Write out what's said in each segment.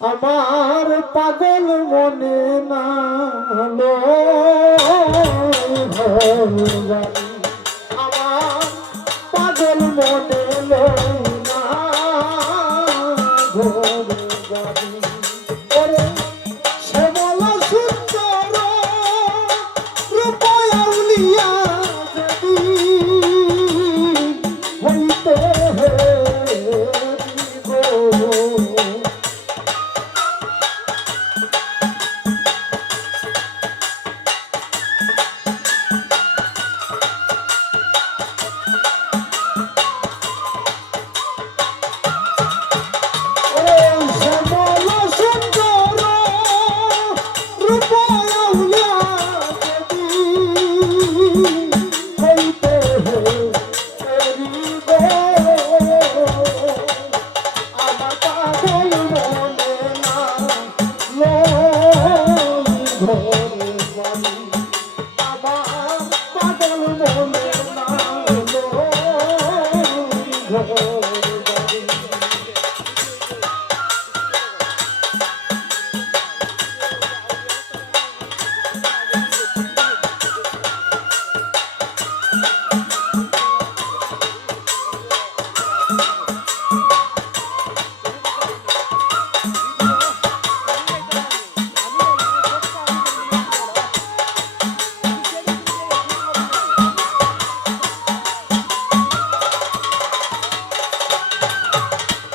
আমার পাগল মনে না আমার পাগল মনে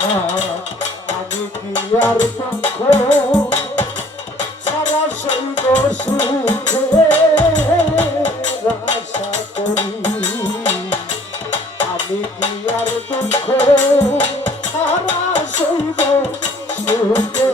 আমি কি আর পক্ষ সারা সৈন্য সুখে আশা করি আমি কি আর দুঃখ? সারা সৈন্য সুখে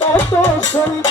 মত সৈন্য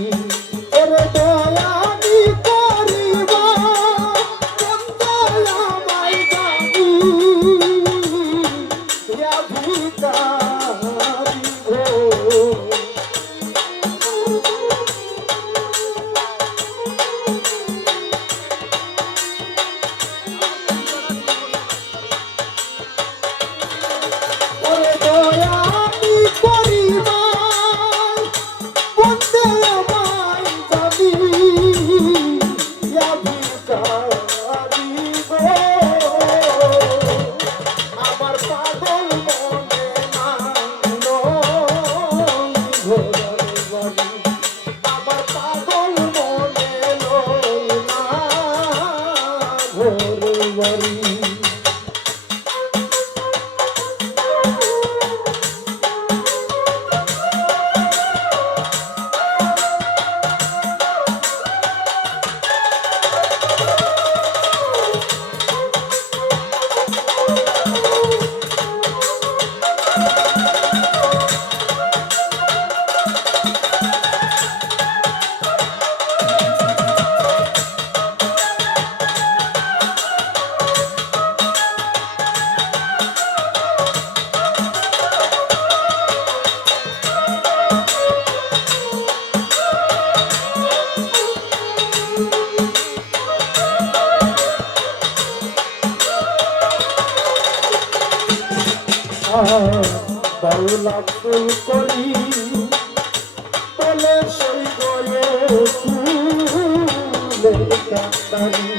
বাউলা ফুল করি বলে সই গয়ে ফুলে কান্দারি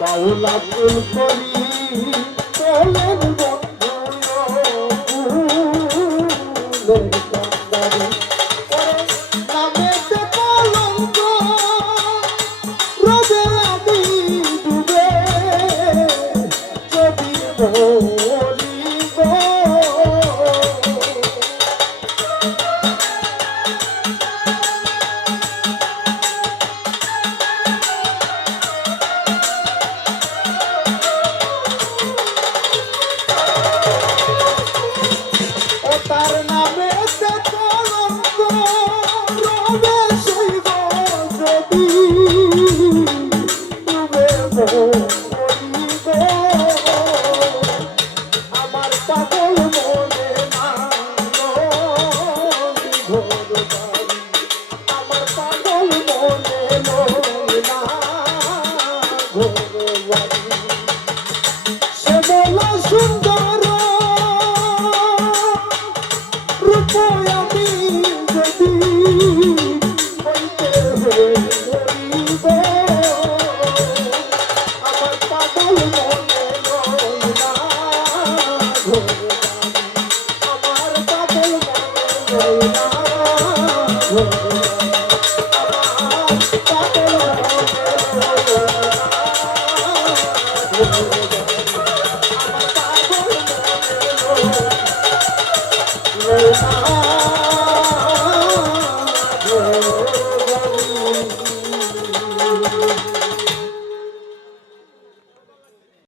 বাউলা ফুল করি বলে Oh,